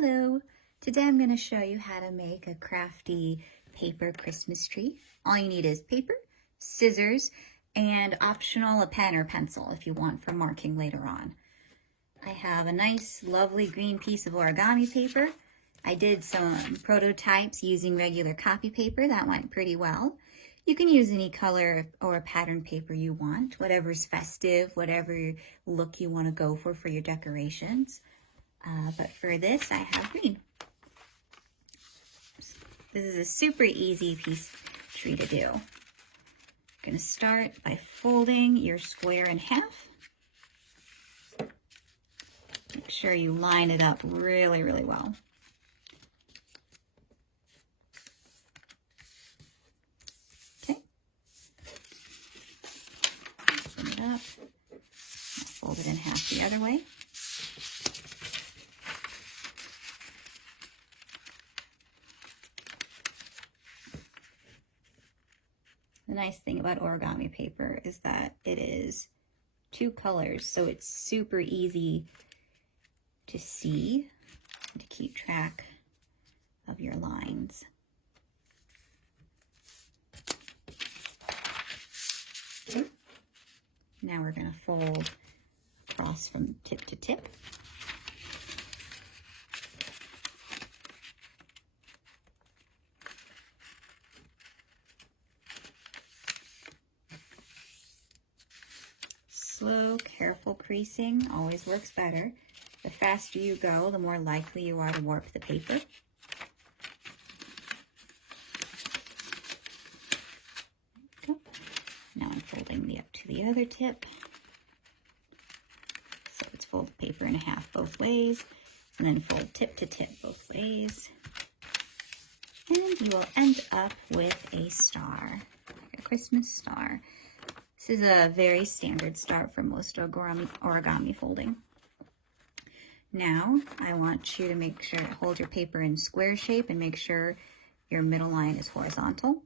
Hello, today I'm going to show you how to make a crafty paper Christmas tree. All you need is paper, scissors, and optional a pen or pencil if you want for marking later on. I have a nice lovely green piece of origami paper. I did some prototypes using regular copy paper. That went pretty well. You can use any color or pattern paper you want, whatever's festive, whatever look you want to go for your decorations. But for this, I have green. This is a super easy tree to do. I'm going to start by folding your square in half. Make sure you line it up really, really well. Okay. Open it up. Fold it in half the other way. The nice thing about origami paper is that it is 2 colors, so it's super easy to see and to keep track of your lines. Okay. Now we're going to fold across from tip to tip. Slow, careful creasing always works better. The faster you go, the more likely you are to warp the paper. Okay. Now I'm folding up to the other tip. So let's fold the paper in half both ways, and then fold tip to tip both ways. And you will end up with a star, a Christmas star. This is a very standard start for most origami folding. Now, I want you to make sure to hold your paper in square shape and make sure your middle line is horizontal.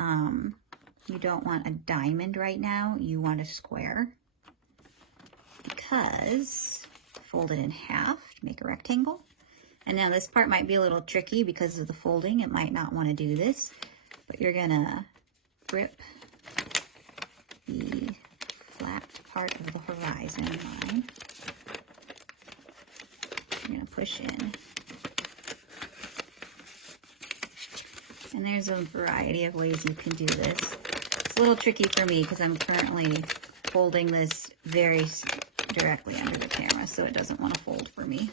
You don't want a diamond right now, you want a square. Because, fold it in half to make a rectangle. And now this part might be a little tricky because of the folding, it might not want to do this, but you're gonna grip the flat part of the horizon line. You're going to push in. And there's a variety of ways you can do this. It's a little tricky for me because I'm currently folding this very directly under the camera, so it doesn't want to fold for me.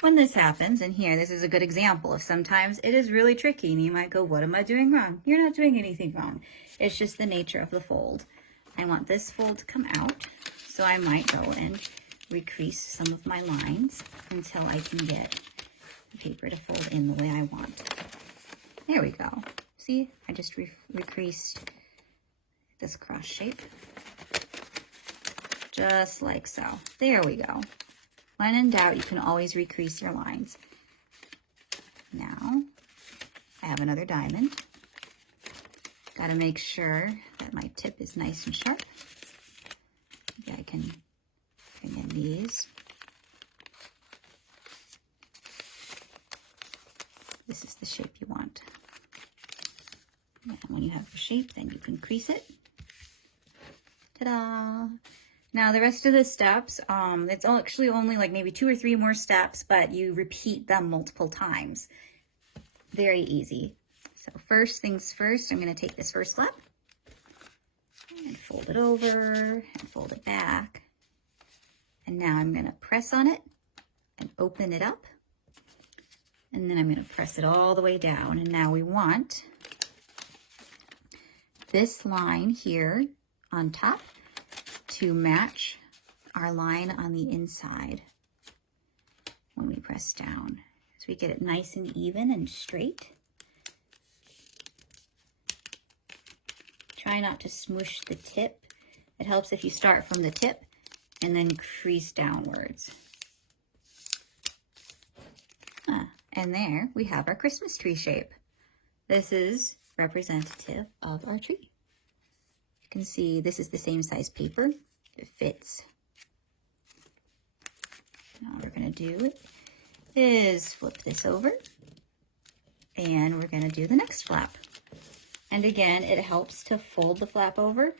When this happens, and here, this is a good example of sometimes it is really tricky and you might go, what am I doing wrong? You're not doing anything wrong. It's just the nature of the fold. I want this fold to come out, so I might go and recrease some of my lines until I can get the paper to fold in the way I want. There we go. See, I just recreased this cross shape. Just like so. There we go. When in doubt, you can always recrease your lines. Now, I have another diamond. Got to make sure that my tip is nice and sharp. Maybe I can bring in these. This is the shape you want. And when you have your shape, then you can crease it. Ta-da! Now the rest of the steps, it's actually only like maybe 2 or 3 more steps, but you repeat them multiple times. Very easy. So first things first, I'm going to take this first flap and fold it over and fold it back. And now I'm going to press on it and open it up. And then I'm going to press it all the way down. And now we want this line here on top to match our line on the inside when we press down. So we get it nice and even and straight. Try not to smoosh the tip. It helps if you start from the tip and then crease downwards. And there we have our Christmas tree shape. This is representative of our tree. You can see this is the same size paper. It fits. All we're going to do is flip this over, and we're going to do the next flap. And again, it helps to fold the flap over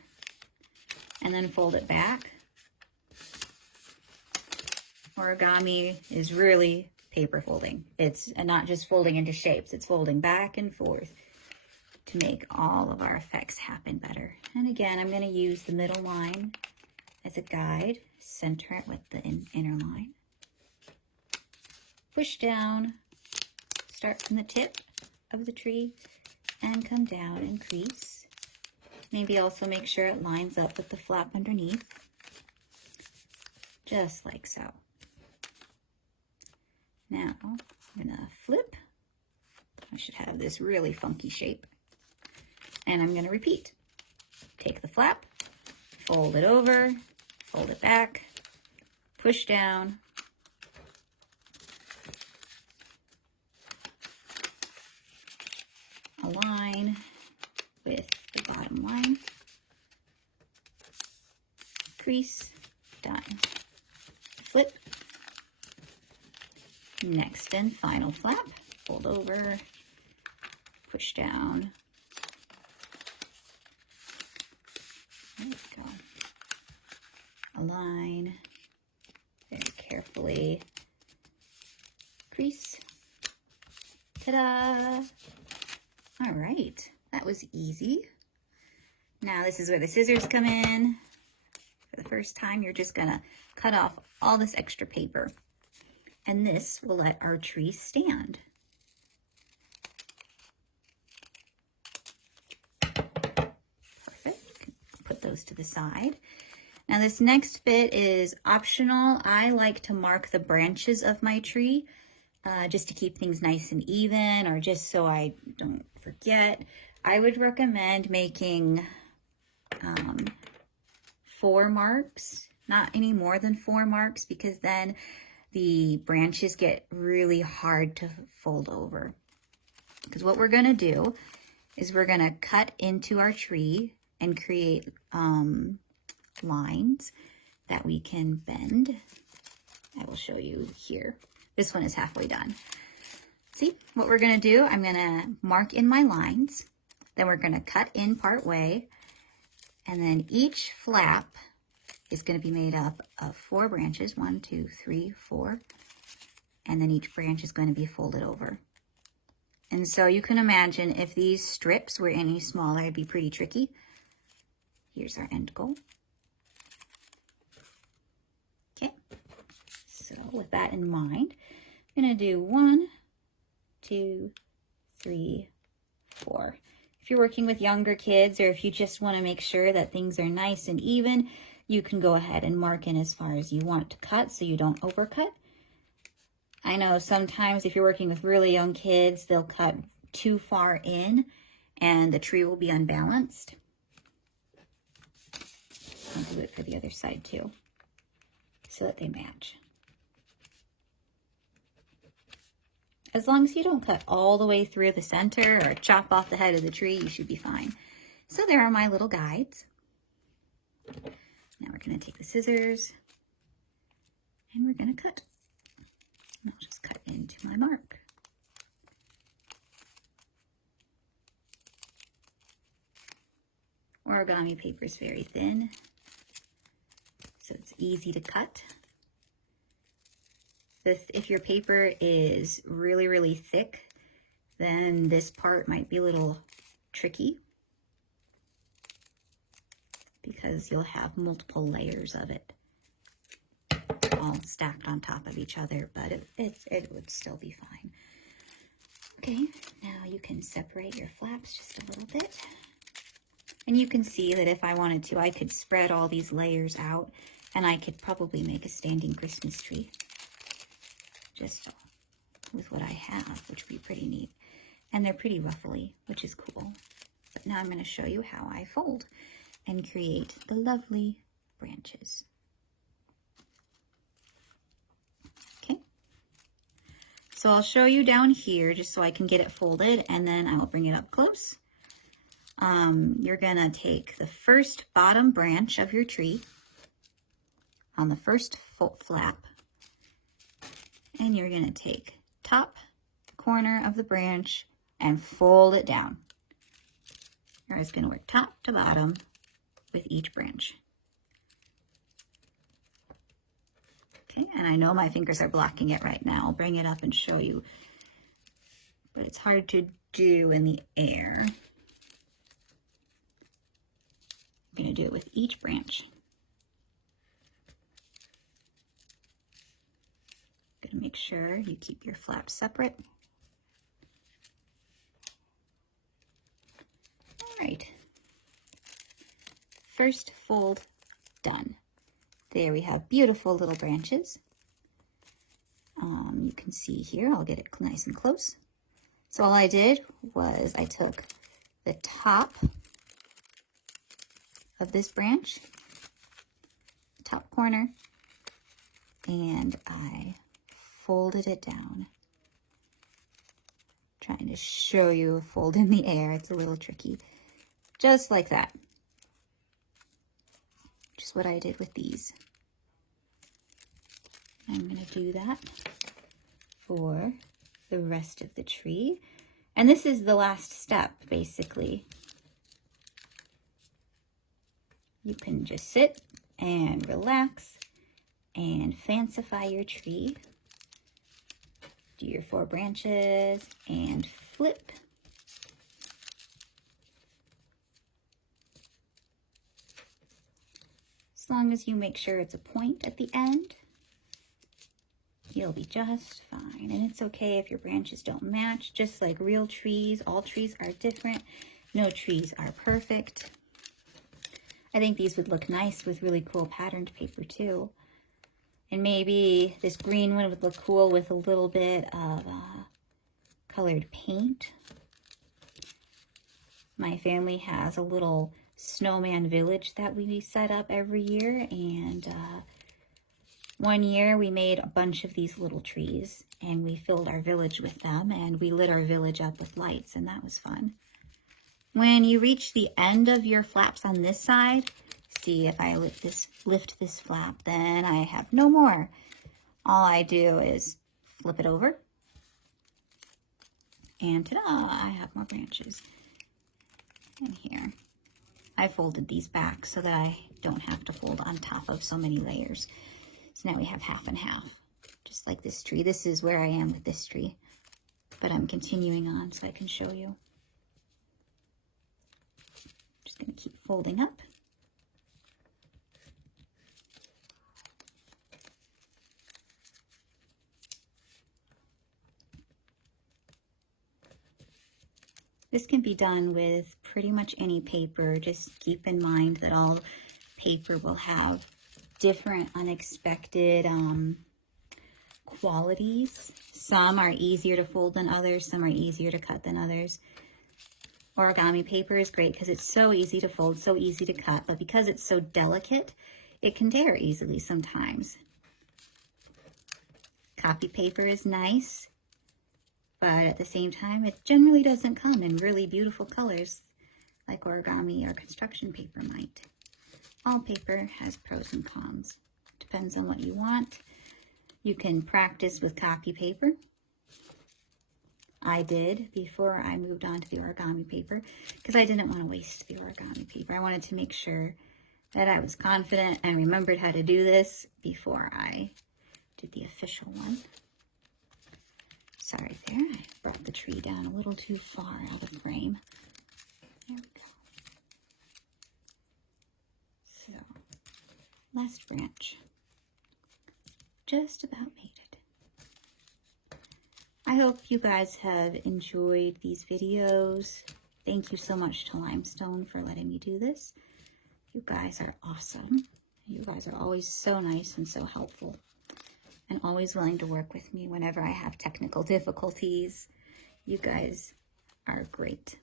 and then fold it back. Origami is really paper folding. It's not just folding into shapes, it's folding back and forth to make all of our effects happen better. And again, I'm going to use the middle line as a guide, center it with the inner line. Push down, start from the tip of the tree and come down and crease. Maybe also make sure it lines up with the flap underneath, just like so. Now, I'm gonna flip. I should have this really funky shape. And I'm gonna repeat. Take the flap, fold it over, fold it back, push down, align with the bottom line, crease, done. Flip. Next and final flap, fold over, push down. There we go. Align very carefully. Crease. Ta-da! All right, that was easy. Now this is where the scissors come in. For the first time, you're just gonna cut off all this extra paper. And this will let our tree stand. Perfect. Put those to the side. Now this next bit is optional. I like to mark the branches of my tree just to keep things nice and even, or just so I don't forget. I would recommend making 4 marks, not any more than 4 marks, because then the branches get really hard to fold over. Because what we're going to do is we're going to cut into our tree and create lines that we can bend. I will show you here. This one is halfway done. See what we're going to do? I'm going to mark in my lines. Then we're going to cut in part way. And then each flap is going to be made up of 4 branches, 1, 2, 3, 4, and then each branch is going to be folded over. And so you can imagine if these strips were any smaller, it'd be pretty tricky. Here's our end goal. Okay, so with that in mind, I'm going to do 1, 2, 3, 4. If you're working with younger kids, or if you just want to make sure that things are nice and even, you can go ahead and mark in as far as you want to cut so you don't overcut. I know sometimes if you're working with really young kids, they'll cut too far in and the tree will be unbalanced. I'll do it for the other side too, so that they match. As long as you don't cut all the way through the center or chop off the head of the tree, you should be fine. So there are my little guides. Now we're going to take the scissors and we're going to cut. And I'll just cut into my mark. Origami paper is very thin, so it's easy to cut. If your paper is really, really thick, then this part might be a little tricky, because you'll have multiple layers of it all stacked on top of each other, but it would still be fine. Okay, now you can separate your flaps just a little bit. And you can see that if I wanted to, I could spread all these layers out and I could probably make a standing Christmas tree just with what I have, which would be pretty neat. And they're pretty ruffly, which is cool. But now I'm going to show you how I fold and create the lovely branches. Okay, so I'll show you down here just so I can get it folded, and then I'll bring it up close. You're gonna take the first bottom branch of your tree on the first flap, And you're going to take top corner of the branch and fold it down. You're just going to work top to bottom with each branch. Okay, and I know my fingers are blocking it right now. I'll bring it up and show you, but it's hard to do in the air. I'm going to do it with each branch. Going to make sure you keep your flaps separate. All right. First fold done. There we have beautiful little branches. You can see here, I'll get it nice and close. So all I did was I took the top of this branch, top corner, and I folded it down. Trying to show you a fold in the air. It's a little tricky. Just like that. Just what I did with these. I'm going to do that for the rest of the tree. And this is the last step, basically. You can just sit and relax and fancify your tree. Do your 4 branches and flip. As long as you make sure it's a point at the end, you'll be just fine. And it's okay if your branches don't match, just like real trees. All trees are different. No trees are perfect. I think these would look nice with really cool patterned paper too. And maybe this green one would look cool with a little bit of colored paint. My family has a little snowman village that we set up every year, and one year we made a bunch of these little trees and we filled our village with them, and we lit our village up with lights, and that was fun. When you reach the end of your flaps on this side, see if I lift this flap, then I have no more. All I do is flip it over, and ta-da, I have more branches. And here, I folded these back so that I don't have to fold on top of so many layers. So now we have half and half, just like this tree. This is where I am with this tree, but I'm continuing on so I can show you. Just gonna keep folding up. This can be done with pretty much any paper. Just keep in mind that all paper will have different unexpected qualities. Some are easier to fold than others. Some are easier to cut than others. Origami paper is great because it's so easy to fold, so easy to cut, but because it's so delicate, it can tear easily sometimes. Copy paper is nice, but at the same time, it generally doesn't come in really beautiful colors like origami or construction paper might. All paper has pros and cons. Depends on what you want. You can practice with copy paper. I did before I moved on to the origami paper because I didn't want to waste the origami paper. I wanted to make sure that I was confident and remembered how to do this before I did the official one. Sorry there, I brought the tree down a little too far out of frame. There we go. So, last branch. Just about made it. I hope you guys have enjoyed these videos. Thank you so much to Limestone for letting me do this. You guys are awesome. You guys are always so nice and so helpful, and always willing to work with me whenever I have technical difficulties. You guys are great.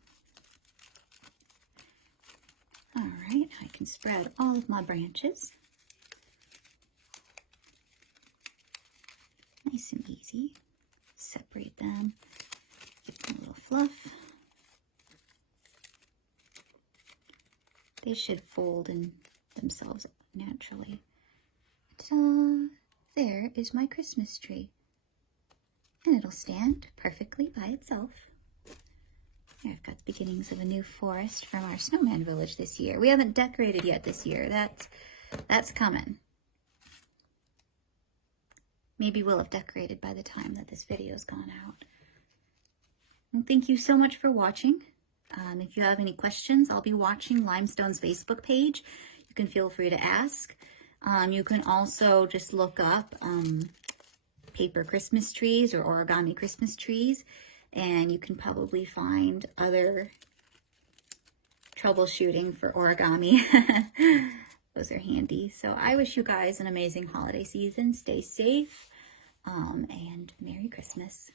All right, I can spread all of my branches. Nice and easy. Separate them, give them a little fluff. They should fold in themselves naturally. Ta-da! There is my Christmas tree. and it'll stand perfectly by itself. Here I've got the beginnings of a new forest from our snowman village this year. We haven't decorated yet this year. That's coming. Maybe we'll have decorated by the time that this video's gone out. And thank you so much for watching. If you have any questions, I'll be watching Limestone's Facebook page. You can feel free to ask. You can also just look up paper Christmas trees or origami Christmas trees, and you can probably find other troubleshooting for origami. Those are handy. So I wish you guys an amazing holiday season. Stay safe, and Merry Christmas.